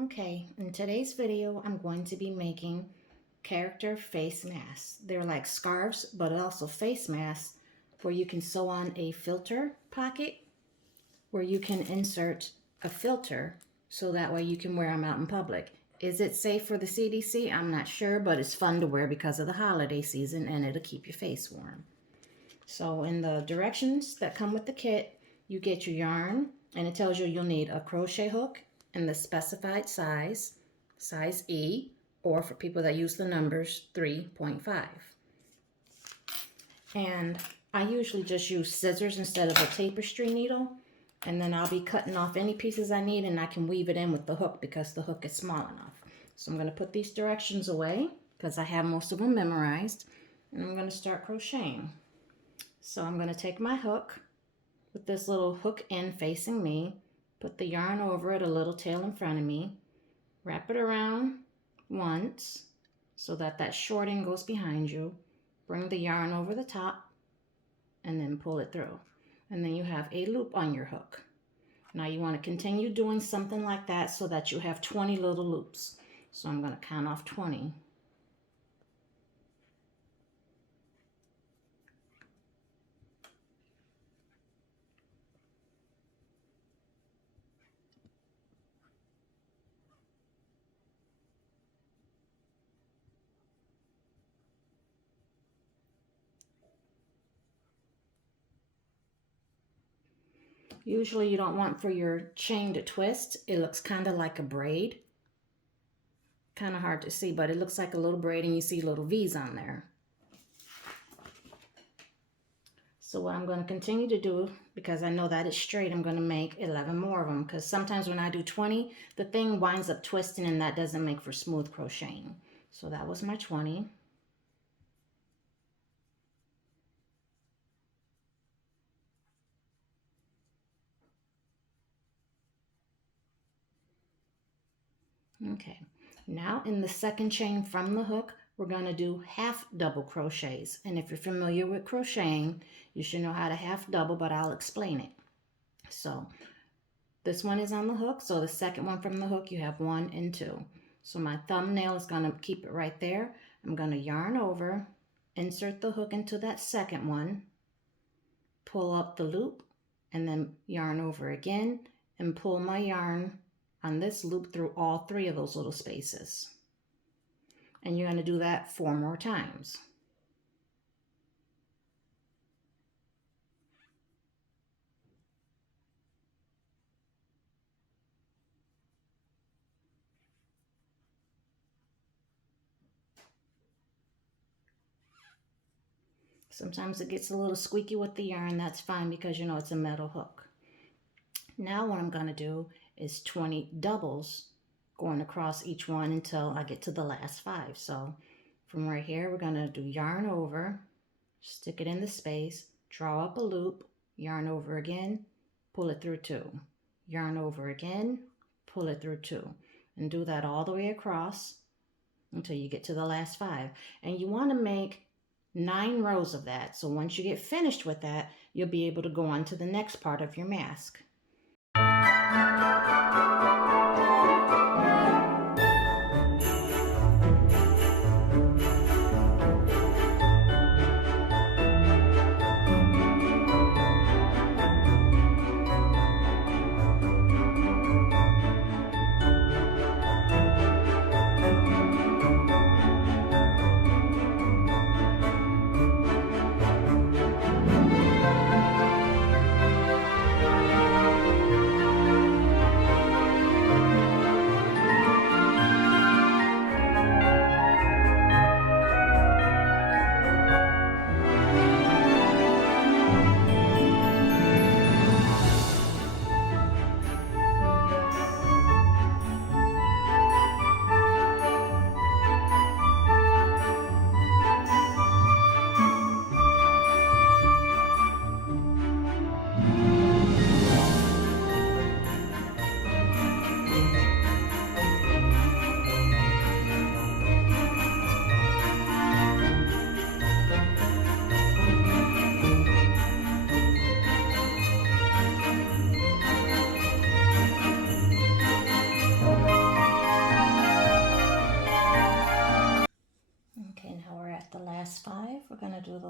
Okay, in today's video, I'm going to be making character face masks. They're like scarves, but also face masks where you can sew on a filter pocket where you can insert a filter so that way you can wear them out in public. Is it safe for the CDC? I'm not sure, but it's fun to wear because of the holiday season and it'll keep your face warm. So in the directions that come with the kit, you get your yarn and it tells you you'll need a crochet hook in the specified size, size E, or for people that use the numbers, 3.5. And I usually just use scissors instead of a tapestry needle, and then I'll be cutting off any pieces I need and I can weave it in with the hook because the hook is small enough. So I'm going to put these directions away because I have most of them memorized, and I'm going to start crocheting. So I'm going to take my hook with this little hook end facing me, put the yarn over it, a little tail in front of me, wrap it around once so that that short end goes behind you, bring the yarn over the top, and then pull it through. And then you have a loop on your hook. Now you want to continue doing something like that so that you have 20 little loops. So I'm going to count off 20. Usually you don't want for your chain to twist. It looks kind of like a braid. Kind of hard to see, but it looks like a little braid and you see little V's on there. So what I'm going to continue to do, because I know that it's straight, I'm going to make 11 more of them, because sometimes when I do 20, the thing winds up twisting and that doesn't make for smooth crocheting. So that was my 20. Okay, now in the second chain from the hook, we're going to do half double crochets. And if you're familiar with crocheting, you should know how to half double, but I'll explain it. So this one is on the hook, so the second one from the hook, you have 1 and 2. So my thumbnail is going to keep it right there. I'm going to yarn over, insert the hook into that second one, pull up the loop, and then yarn over again, and pull my yarn on this loop through all 3 of those little spaces. And you're going to do that 4 more times. Sometimes it gets a little squeaky with the yarn. That's fine because you know it's a metal hook. Now what I'm going to do is 20 doubles going across each one until I get to the last 5. So from right here, we're going to do yarn over, stick it in the space, draw up a loop, yarn over again, pull it through 2, yarn over again, pull it through 2, and do that all the way across until you get to the last 5. And you want to make 9 rows of that. So once you get finished with that, you'll be able to go on to the next part of your mask.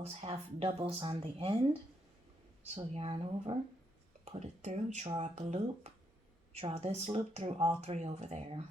those half doubles on the end. So yarn over, put it through, draw up a loop, draw this loop through all 3 over there.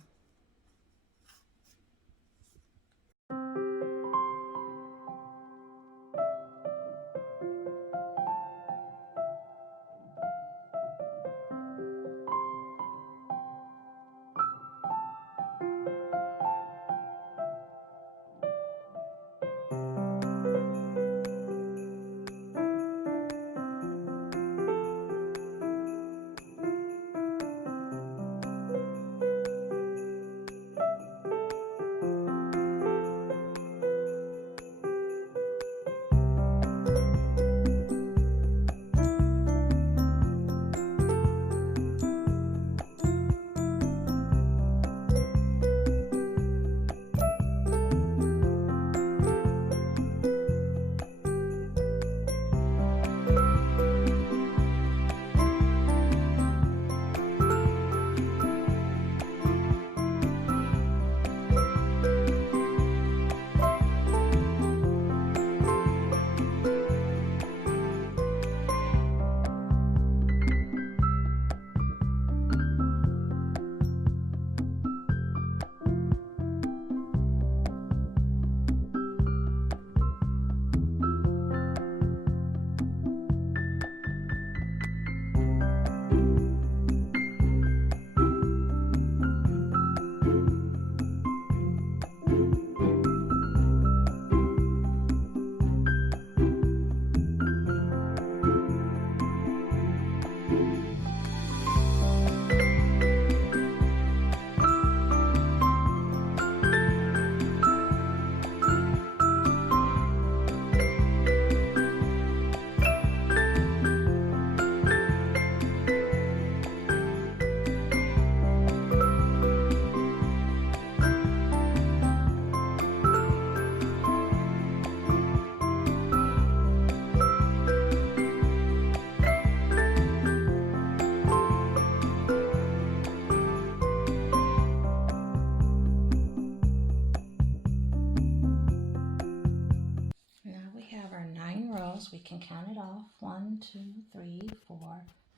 We can count it off. 1, 2, 3, 4,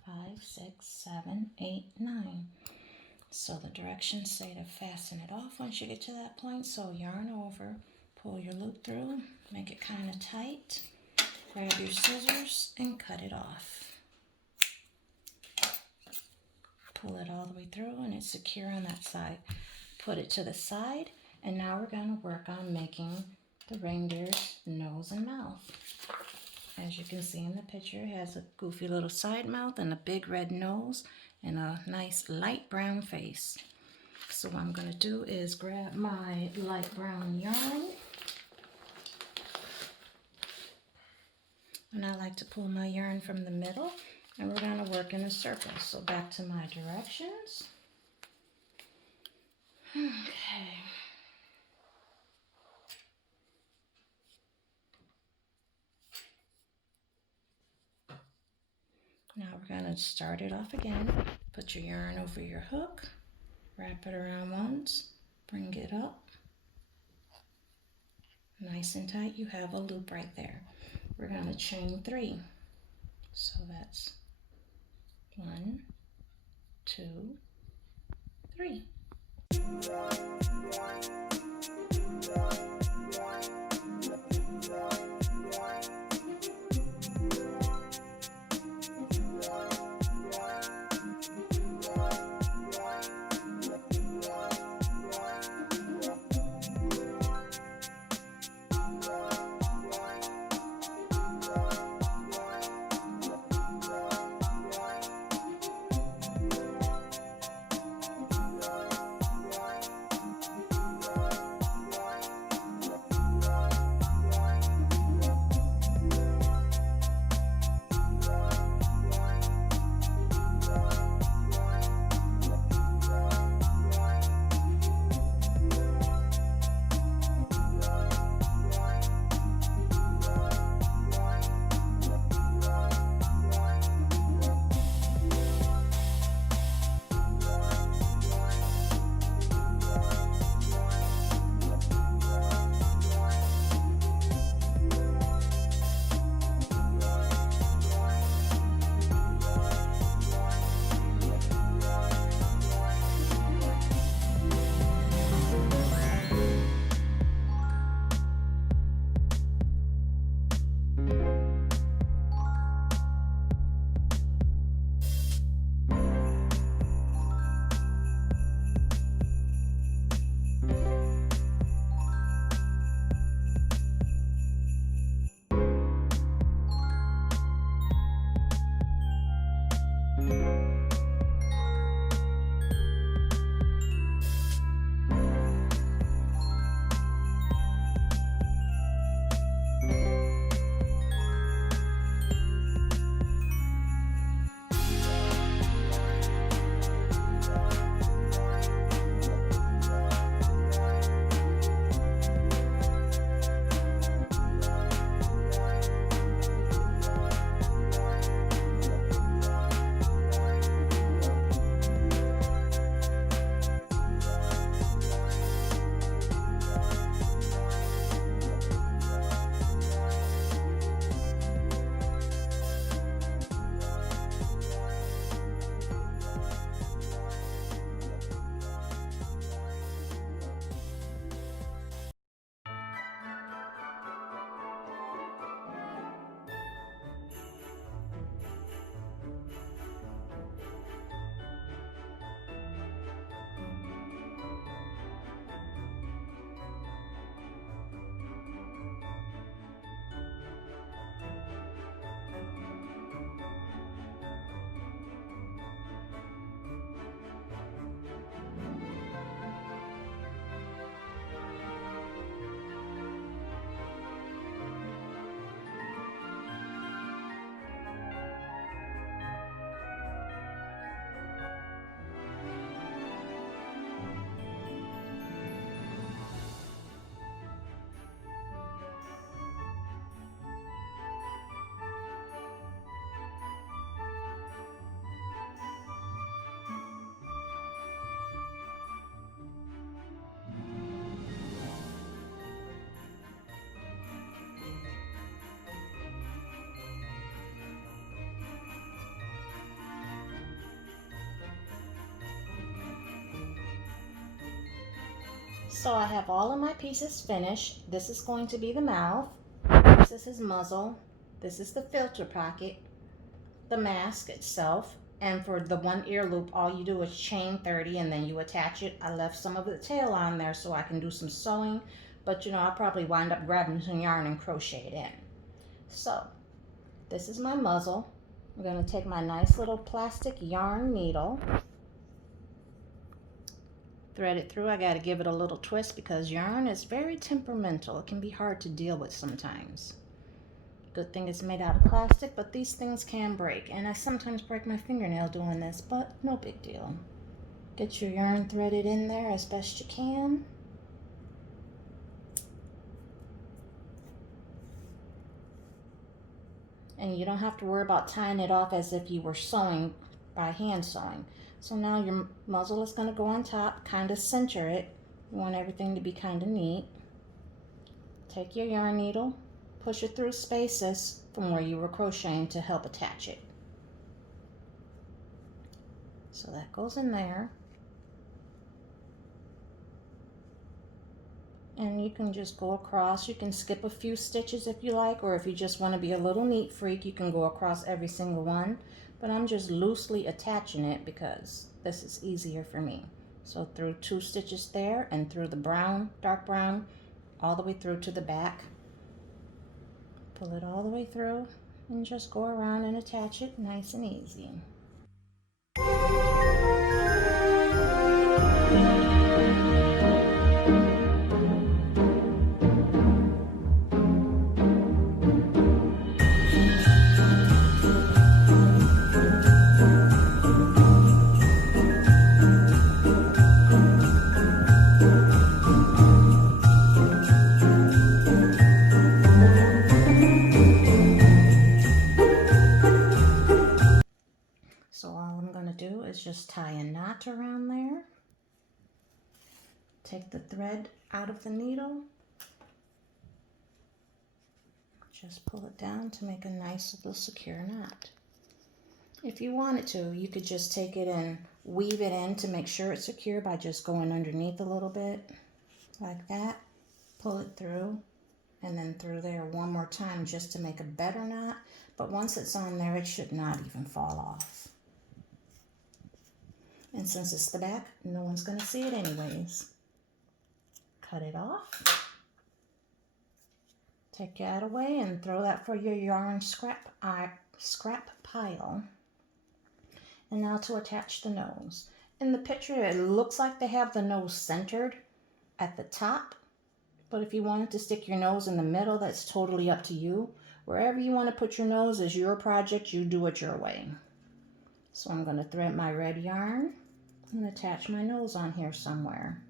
5, 6, 7, 8, 9. So the directions say to fasten it off once you get to that point. So yarn over, pull your loop through, make it kind of tight, grab your scissors and cut it off. Pull it all the way through and it's secure on that side. Put it to the side, and now we're going to work on making the reindeer's nose and mouth. As you can see in the picture, it has a goofy little side mouth and a big red nose and a nice light brown face. So what I'm going to do is grab my light brown yarn, and I like to pull my yarn from the middle, and we're going to work in a circle. So back to my directions. Okay. Now we're going to start it off again. Put your yarn over your hook, wrap it around once, bring it up, nice and tight. You have a loop right there. We're going to chain 3. So that's 1, 2, 3. So I have all of my pieces finished. This is going to be the mouth. This is his muzzle. This is the filter pocket, the mask itself. And for the one ear loop, all you do is chain 30 and then you attach it. I left some of the tail on there so I can do some sewing, but you know, I'll probably wind up grabbing some yarn and crochet it in. So this is my muzzle. I'm going to take my nice little plastic yarn needle, thread it through. I got to give it a little twist because yarn is very temperamental. It can be hard to deal with sometimes. Good thing it's made out of plastic, but these things can break, and I sometimes break my fingernail doing this, but no big deal. Get your yarn threaded in there as best you can. And you don't have to worry about tying it off as if you were sewing by hand sewing. So now your muzzle is going to go on top, kind of center it. You want everything to be kind of neat. Take your yarn needle, push it through spaces from where you were crocheting to help attach it. So that goes in there. And you can just go across. You can skip a few stitches if you like, or if you just want to be a little neat freak, you can go across every single one. But I'm just loosely attaching it because this is easier for me. So through 2 stitches there and through the brown, dark brown, all the way through to the back. Pull it all the way through and just go around and attach it nice and easy. Just tie a knot around there. Take the thread out of the needle. Just pull it down to make a nice little secure knot. If you wanted to, you could just take it and weave it in to make sure it's secure by just going underneath a little bit like that. Pull it through and then through there one more time just to make a better knot. But once it's on there, it should not even fall off. And since it's the back, no one's going to see it anyways. Cut it off. Take that away and throw that for your yarn scrap pile. And now to attach the nose. In the picture, it looks like they have the nose centered at the top. But if you wanted to stick your nose in the middle, that's totally up to you. Wherever you want to put your nose is your project. You do it your way. So I'm going to thread my red yarn and attach my nose on here somewhere.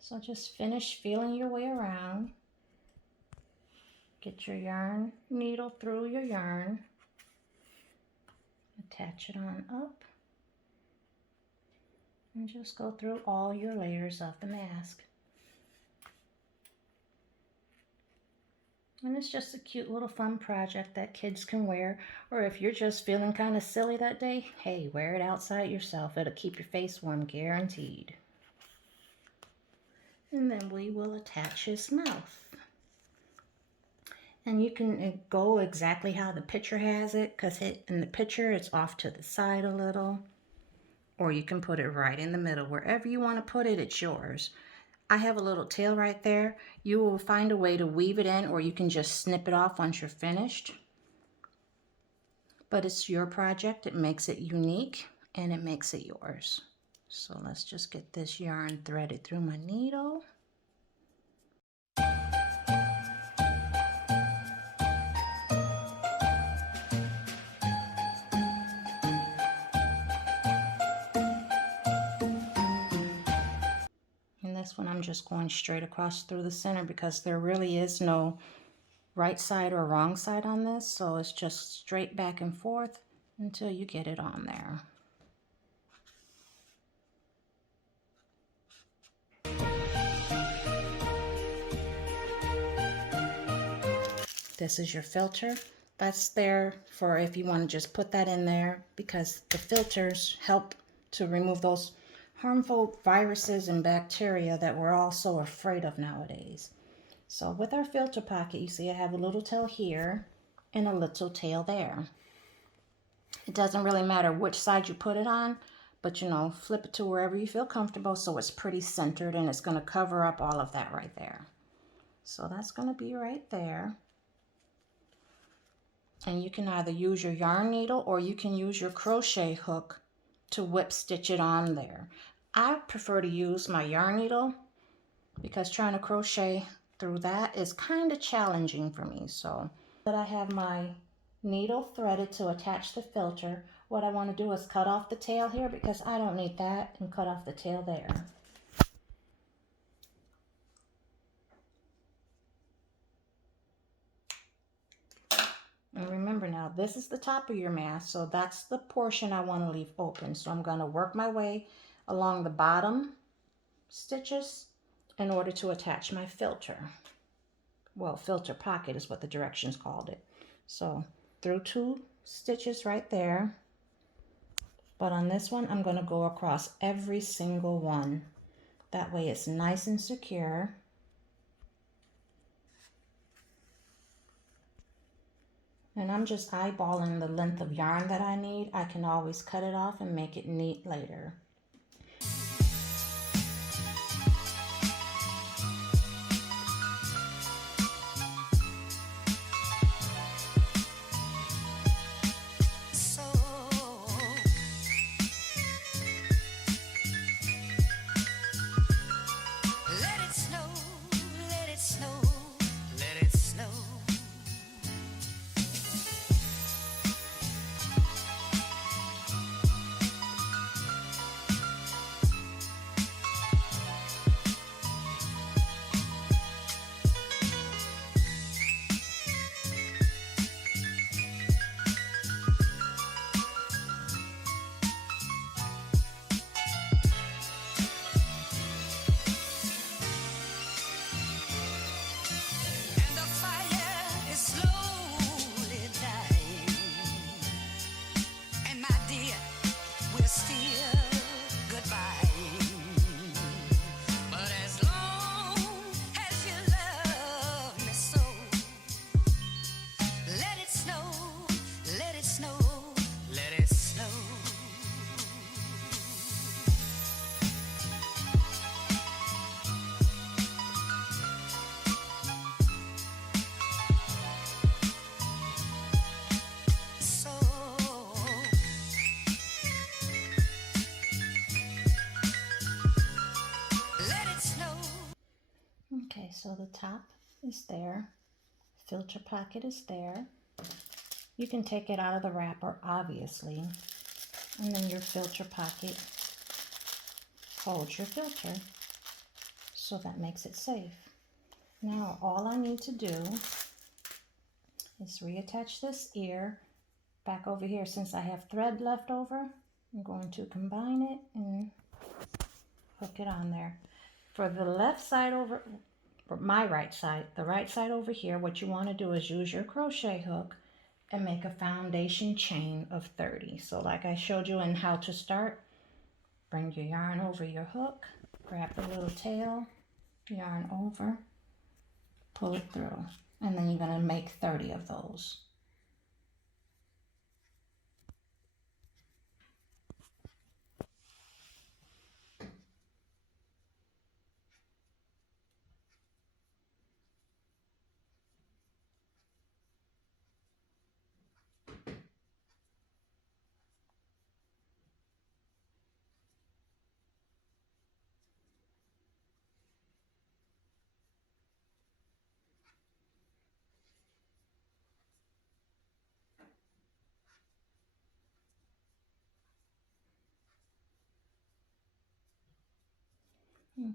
So just finish feeling your way around. Get your yarn needle through your yarn, attach it on up, and just go through all your layers of the mask. And it's just a cute little fun project that kids can wear, or if you're just feeling kind of silly that day, hey, wear it outside yourself. It'll keep your face warm, guaranteed. And then we will attach his mouth. And you can go exactly how the picture has it, because in the picture it's off to the side a little. Or you can put it right in the middle. Wherever you want to put it, it's yours. I have a little tail right there. You will find a way to weave it in, or you can just snip it off once you're finished. But it's your project. It makes it unique, and it makes it yours. So let's just get this yarn threaded through my needle. This one I'm just going straight across through the center because there really is no right side or wrong side on this, so it's just straight back and forth until you get it on there. This is your filter. That's there for if you want to just put that in there, because the filters help to remove those harmful viruses and bacteria that we're all so afraid of nowadays. So with our filter pocket, you see I have a little tail here and a little tail there. It doesn't really matter which side you put it on, but you know, flip it to wherever you feel comfortable so it's pretty centered, and it's going to cover up all of that right there. So that's going to be right there. And you can either use your yarn needle or you can use your crochet hook to whip stitch it on there. I prefer to use my yarn needle because trying to crochet through that is kind of challenging for me. So that I have my needle threaded to attach the filter, what I want to do is cut off the tail here because I don't need that, and cut off the tail there. And remember now, this is the top of your mask, so that's the portion I want to leave open. So I'm going to work my way along the bottom stitches in order to attach my filter. Well, filter pocket is what the directions called it. So through 2 stitches right there. But on this one, I'm going to go across every single one. That way it's nice and secure. And I'm just eyeballing the length of yarn that I need. I can always cut it off and make it neat later. Okay, so the top is there, filter pocket is there. You can take it out of the wrapper, obviously, and then your filter pocket holds your filter, so that makes it safe. Now all I need to do is reattach this ear back over here. Since I have thread left over, I'm going to combine it and hook it on there. For the left side over, for my right side, the right side over here, what you want to do is use your crochet hook and make a foundation chain of 30. So like I showed you in how to start, bring your yarn over your hook, grab the little tail, yarn over, pull it through, and then you're going to make 30 of those.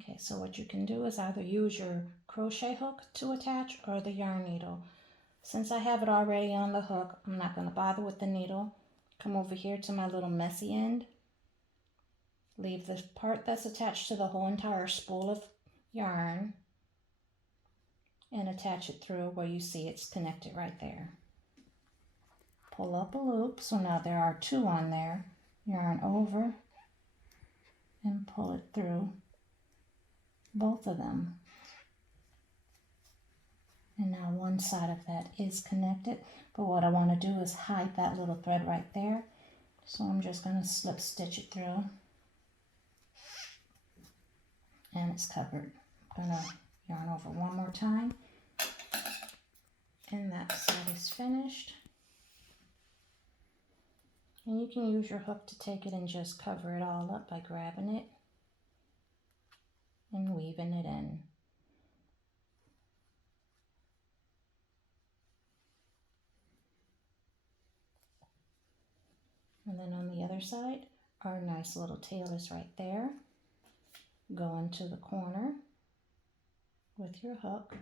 Okay, so what you can do is either use your crochet hook to attach or the yarn needle. Since I have it already on the hook, I'm not going to bother with the needle. Come over here to my little messy end. Leave the part that's attached to the whole entire spool of yarn and attach it through where you see it's connected right there. Pull up a loop, so now there are 2 on there. Yarn over and pull it through both of them. And now one side of that is connected, but what I want to do is hide that little thread right there. So I'm just going to slip stitch it through. And it's covered. I'm going to yarn over one more time. And that side is finished. And you can use your hook to take it and just cover it all up by grabbing it and weaving it in. And then on the other side, our nice little tail is right there. Go into the corner with your hook,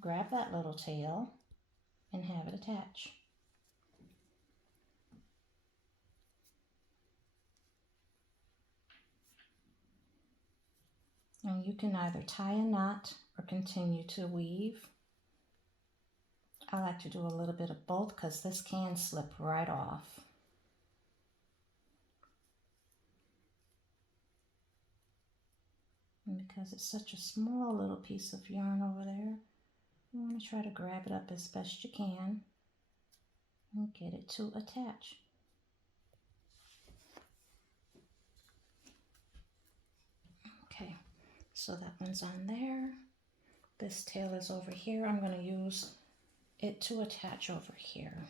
grab that little tail, and have it attach. And you can either tie a knot or continue to weave. I like to do a little bit of both because this can slip right off. And because it's such a small little piece of yarn over there, you want to try to grab it up as best you can and get it to attach. Okay, so that one's on there. This tail is over here. I'm going to use it to attach over here.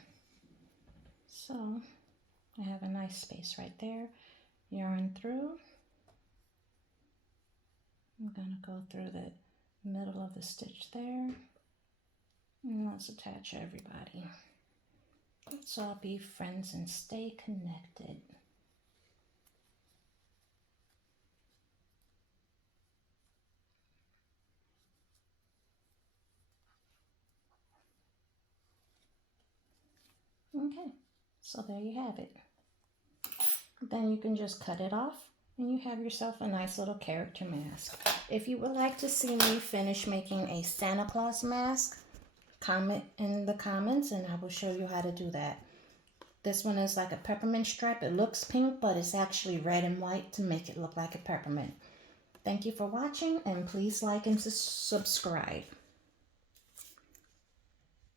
So I have a nice space right there. Yarn through. I'm going to go through the middle of the stitch there. And let's attach everybody. Let's all be friends and stay connected. Okay, so there you have it. Then you can just cut it off and you have yourself a nice little character mask. If you would like to see me finish making a Santa Claus mask, comment in the comments and I will show you how to do that. This one is like a peppermint stripe. It looks pink, but it's actually red and white to make it look like a peppermint. Thank you for watching and please like and subscribe.